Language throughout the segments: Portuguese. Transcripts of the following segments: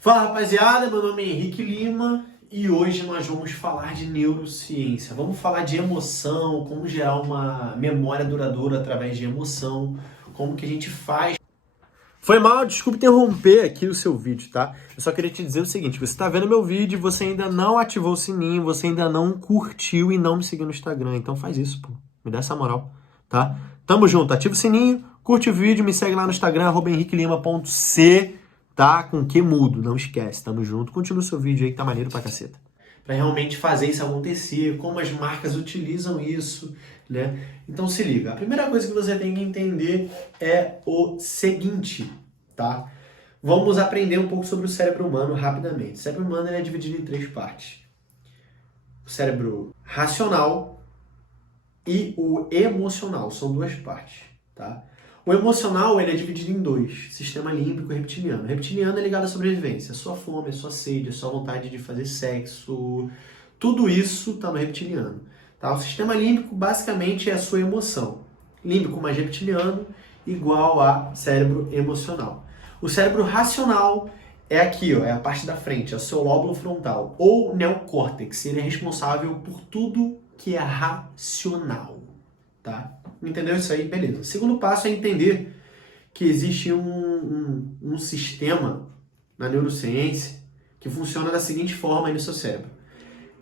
Fala rapaziada, meu nome é Henrique Lima e hoje nós vamos falar de neurociência. Vamos falar de emoção, como gerar uma memória duradoura através de emoção, como que a gente faz. Foi mal, desculpa interromper aqui o seu vídeo, tá? Eu só queria te dizer o seguinte, você tá vendo meu vídeo, você ainda não ativou o sininho, você ainda não curtiu e não me seguiu no Instagram, então faz isso, pô. Me dá essa moral, tá? Tamo junto, ativa o sininho, curte o vídeo, me segue lá no Instagram, @henriquelima.c, tá? Com que mudo, não esquece, tamo junto. Continua o seu vídeo aí que tá maneiro pra caceta. Pra realmente fazer isso acontecer, como as marcas utilizam isso, né? Então se liga, a primeira coisa que você tem que entender é o seguinte, tá? Vamos aprender um pouco sobre o cérebro humano rapidamente. O cérebro humano é dividido em 3 partes. O cérebro racional e o emocional, são 2 partes, tá? O emocional ele é dividido em 2, sistema límbico e reptiliano. O reptiliano é ligado à sobrevivência, a sua fome, a sua sede, a sua vontade de fazer sexo, tudo isso está no reptiliano. Tá? O sistema límbico basicamente é a sua emoção. Límbico mais reptiliano igual a cérebro emocional. O cérebro racional é aqui, ó, é a parte da frente, é o seu lóbulo frontal, ou neocórtex. Ele é responsável por tudo que é racional. Tá? Entendeu isso aí? Beleza. O segundo passo é entender que existe um sistema na neurociência que funciona da seguinte forma aí no seu cérebro.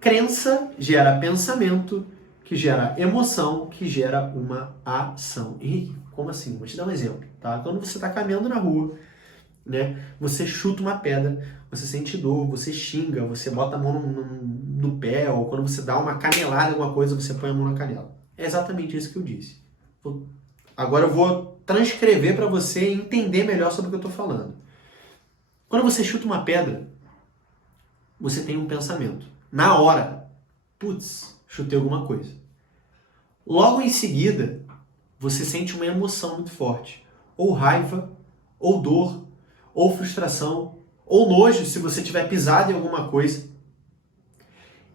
Crença gera pensamento, que gera emoção, que gera uma ação. Henrique, como assim? Vou te dar um exemplo. Tá? Quando você está caminhando na rua, né, você chuta uma pedra, você sente dor, você xinga, você bota a mão no pé, ou quando você dá uma canelada em alguma coisa, você põe a mão na canela. É exatamente isso que eu disse. Agora eu vou transcrever para você entender melhor sobre o que eu estou falando. Quando você chuta uma pedra, você tem um pensamento. Na hora, putz, chutei alguma coisa. Logo em seguida, você sente uma emoção muito forte. Ou raiva, ou dor, ou frustração, ou nojo se você tiver pisado em alguma coisa.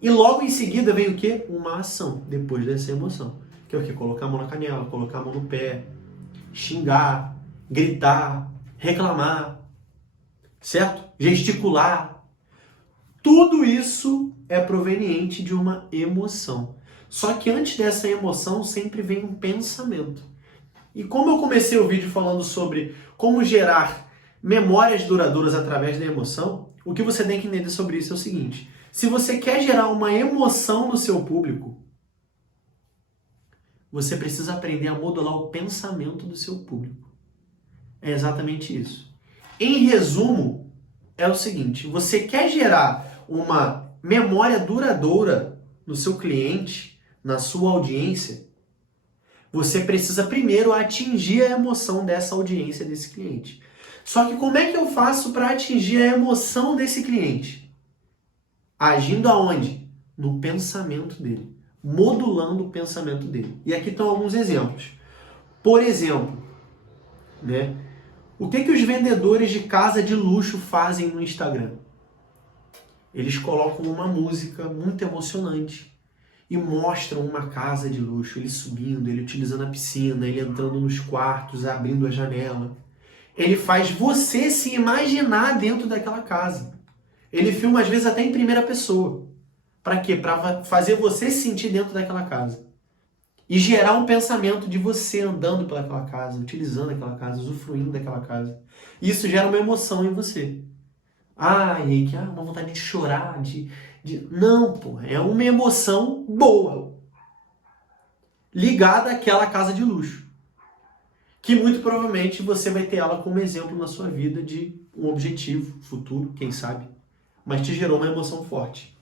E logo em seguida vem o quê? Uma ação, depois dessa emoção. Que é o quê? Colocar a mão na canela, colocar a mão no pé, xingar, gritar, reclamar, certo? Gesticular. Tudo isso é proveniente de uma emoção. Só que antes dessa emoção sempre vem um pensamento. E como eu comecei o vídeo falando sobre como gerar memórias duradouras através da emoção, o que você tem que entender sobre isso é o seguinte: se você quer gerar uma emoção no seu público, você precisa aprender a modular o pensamento do seu público. É exatamente isso. Em resumo, é o seguinte: você quer gerar uma memória duradoura no seu cliente, na sua audiência, você precisa primeiro atingir a emoção dessa audiência, desse cliente. Só que como é que eu faço para atingir a emoção desse cliente? Agindo aonde? No pensamento dele. Modulando o pensamento dele. E aqui estão alguns exemplos. Por exemplo, né? O que os vendedores de casa de luxo fazem no Instagram? Eles colocam uma música muito emocionante e mostram uma casa de luxo, ele subindo, ele utilizando a piscina, ele entrando nos quartos, abrindo a janela. Ele faz você se imaginar dentro daquela casa. Ele filma às vezes até em primeira pessoa. Para quê? Para fazer você se sentir dentro daquela casa. E gerar um pensamento de você andando pelaquela casa, utilizando aquela casa, usufruindo daquela casa. Isso gera uma emoção em você. Ah, Henrique, uma vontade de chorar, Não, pô, é uma emoção boa. Ligada àquela casa de luxo. Que muito provavelmente você vai ter ela como exemplo na sua vida de um objetivo futuro, quem sabe. Mas te gerou uma emoção forte.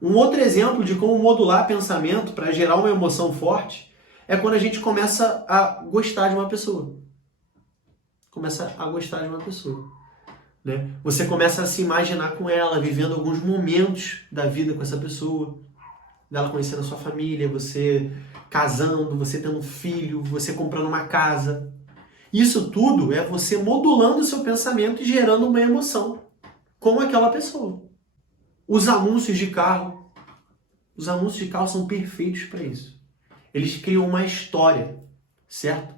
Um outro exemplo de como modular pensamento para gerar uma emoção forte é quando a gente começa a gostar de uma pessoa. Começa a gostar de uma pessoa. Né? Você começa a se imaginar com ela, vivendo alguns momentos da vida com essa pessoa. Dela conhecendo a sua família, você casando, você tendo um filho, você comprando uma casa. Isso tudo é você modulando o seu pensamento e gerando uma emoção com aquela pessoa. Os anúncios de carro. Os anúncios de carro são perfeitos para isso. Eles criam uma história, certo?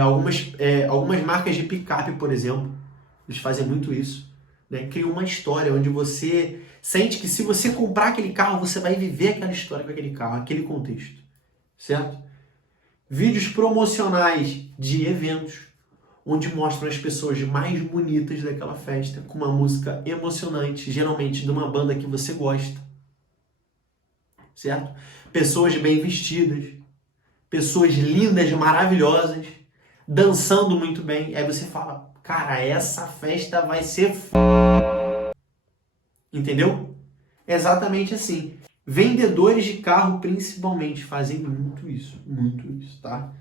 Algumas marcas de picape, por exemplo, eles fazem muito isso. né? Cria uma história onde você sente que se você comprar aquele carro, você vai viver aquela história com aquele carro, aquele contexto, certo? Vídeos promocionais de eventos, onde mostram as pessoas mais bonitas daquela festa, com uma música emocionante, geralmente de uma banda que você gosta, certo? Pessoas bem vestidas, pessoas lindas, maravilhosas, dançando muito bem. Aí você fala, cara, essa festa vai ser entendeu? É exatamente assim. Vendedores de carro, principalmente, fazem muito isso, tá?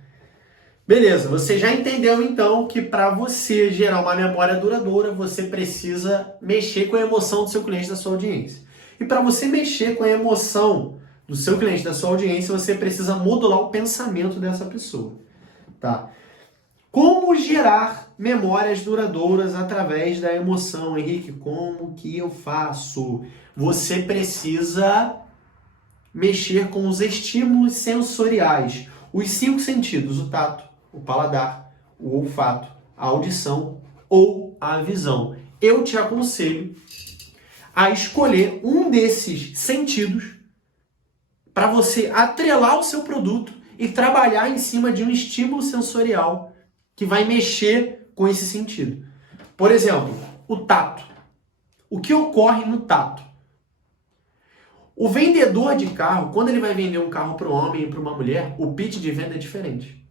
Beleza, você já entendeu então que para você gerar uma memória duradoura, você precisa mexer com a emoção do seu cliente, da sua audiência. E para você mexer com a emoção do seu cliente, da sua audiência, você precisa modular o pensamento dessa pessoa, tá? Como gerar memórias duradouras através da emoção, Henrique? Como que eu faço? Você precisa mexer com os estímulos sensoriais, os 5 sentidos, o tato, o paladar, o olfato, a audição ou a visão. Eu te aconselho a escolher um desses sentidos para você atrelar o seu produto e trabalhar em cima de um estímulo sensorial que vai mexer com esse sentido. Por exemplo, o tato. O que ocorre no tato? O vendedor de carro, quando ele vai vender um carro para um homem e para uma mulher, o pitch de venda é diferente.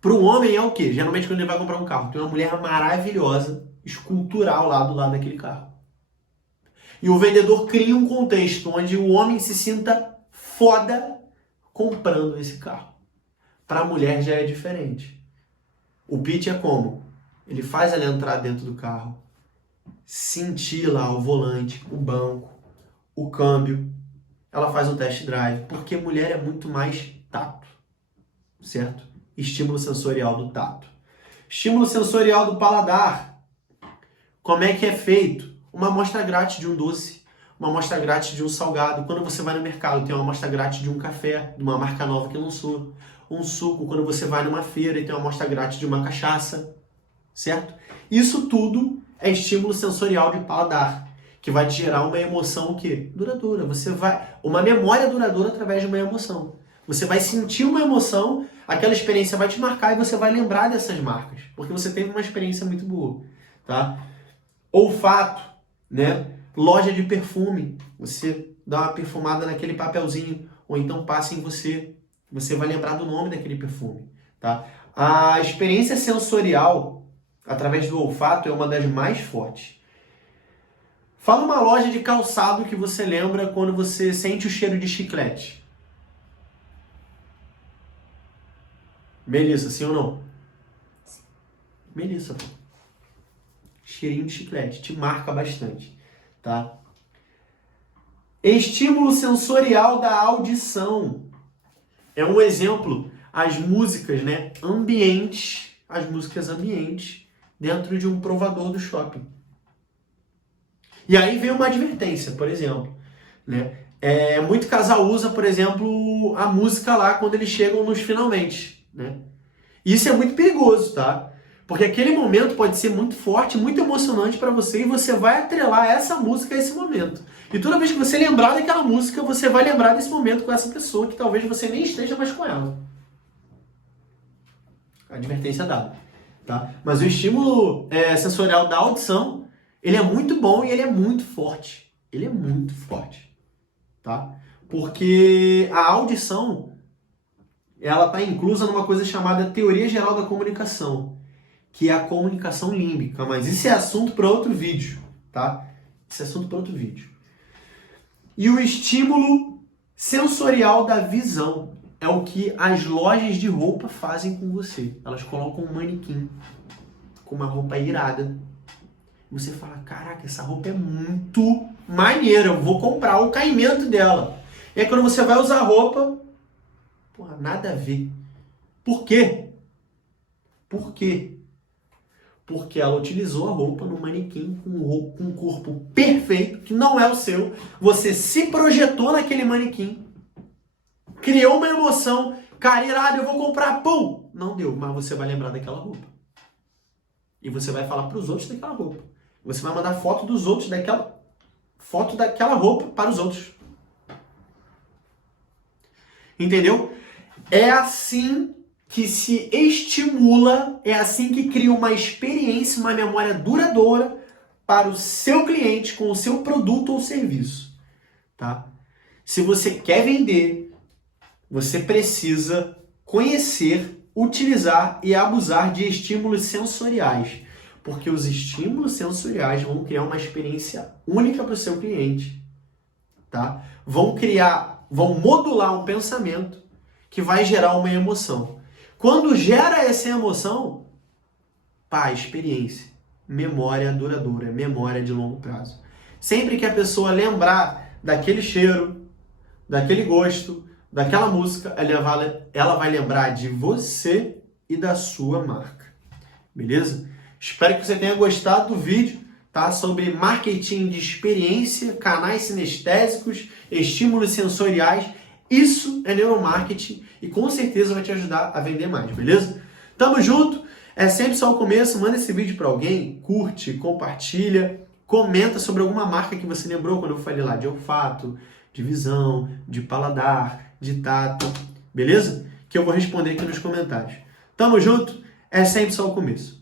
Para o homem é o quê? Geralmente quando ele vai comprar um carro, tem uma mulher maravilhosa, escultural lá do lado daquele carro. E o vendedor cria um contexto onde o homem se sinta foda comprando esse carro. Para a mulher já é diferente. O pitch é como? Ele faz ela entrar dentro do carro, sentir lá o volante, o banco, o câmbio. Ela faz o test drive, porque mulher é muito mais tato, certo? Estímulo sensorial do tato. Estímulo sensorial do paladar. Como é que é feito? Uma amostra grátis de um doce, uma amostra grátis de um salgado. Quando você vai no mercado, tem uma amostra grátis de um café, de uma marca nova que lançou. Um suco, quando você vai numa feira e tem uma amostra grátis de uma cachaça, certo? Isso tudo é estímulo sensorial de paladar, que vai te gerar uma emoção o quê? Duradoura. Uma memória duradoura através de uma emoção. Você vai sentir uma emoção, aquela experiência vai te marcar e você vai lembrar dessas marcas, porque você teve uma experiência muito boa, tá? Olfato, né? Loja de perfume, você dá uma perfumada naquele papelzinho, ou então passa em você, você vai lembrar do nome daquele perfume, tá? A experiência sensorial, através do olfato, é uma das mais fortes. Fala uma loja de calçado que você lembra quando você sente o cheiro de chiclete. Melissa, sim ou não? Melissa, pô. Cheirinho de chiclete, te marca bastante, tá? Estímulo sensorial da audição. É um exemplo, as músicas, né, ambientes, as músicas ambientes dentro de um provador do shopping. E aí vem uma advertência, por exemplo, né? Muito casal usa, por exemplo, a música lá quando eles chegam nos finalmente, né? Isso é muito perigoso, tá? Porque aquele momento pode ser muito forte, muito emocionante para você e você vai atrelar essa música a esse momento. E toda vez que você lembrar daquela música, você vai lembrar desse momento com essa pessoa que talvez você nem esteja mais com ela. Advertência dada, tá? Mas o estímulo sensorial da audição, ele é muito bom e ele é muito forte. Ele é muito forte, tá? Porque a audição, ela está inclusa numa coisa chamada teoria geral da comunicação, que é a comunicação límbica, mas isso é assunto para outro vídeo, tá? Isso é assunto para outro vídeo. E o estímulo sensorial da visão é o que as lojas de roupa fazem com você. Elas colocam um manequim com uma roupa irada. Você fala, caraca, essa roupa é muito maneira, eu vou comprar o caimento dela. E aí quando você vai usar a roupa, porra, nada a ver. Por quê? Por quê? Porque ela utilizou a roupa no manequim com um corpo perfeito, que não é o seu. Você se projetou naquele manequim, criou uma emoção, cara, irado, eu vou comprar, pum! Não deu, mas você vai lembrar daquela roupa. E você vai falar para os outros daquela roupa. Você vai mandar foto dos outros, foto daquela roupa para os outros. Entendeu? É assim que se estimula, é assim que cria uma experiência, uma memória duradoura para o seu cliente com o seu produto ou serviço, tá? Se você quer vender, você precisa conhecer, utilizar e abusar de estímulos sensoriais, porque os estímulos sensoriais vão criar uma experiência única para o seu cliente, tá? Vão modular um pensamento que vai gerar uma emoção. Quando gera essa emoção, experiência, memória duradoura, memória de longo prazo. Sempre que a pessoa lembrar daquele cheiro, daquele gosto, daquela música, ela vai lembrar de você e da sua marca. Beleza? Espero que você tenha gostado do vídeo, tá? Sobre marketing de experiência, canais sinestésicos, estímulos sensoriais. Isso é neuromarketing e com certeza vai te ajudar a vender mais, beleza? Tamo junto! É sempre só o começo. Manda esse vídeo para alguém, curte, compartilha, comenta sobre alguma marca que você lembrou quando eu falei lá de olfato, de visão, de paladar, de tato, beleza? Que eu vou responder aqui nos comentários. Tamo junto, é sempre só o começo.